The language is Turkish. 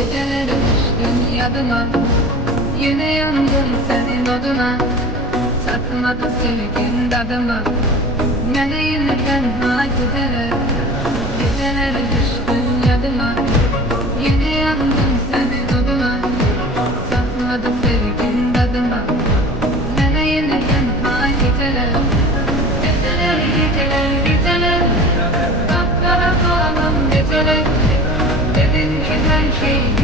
Gecelere düştün yadıma, yine yandım senin oduna. Tatmadı sevgin tadıma, beni yine tenha gider. Gecelere düştün yadıma, yine yandım senin oduna. Tatmadı sevgin tadıma, beni yine tenha gider. Geceler, geceler, geceler, kapkara kalan geceler. Dedin ki her şey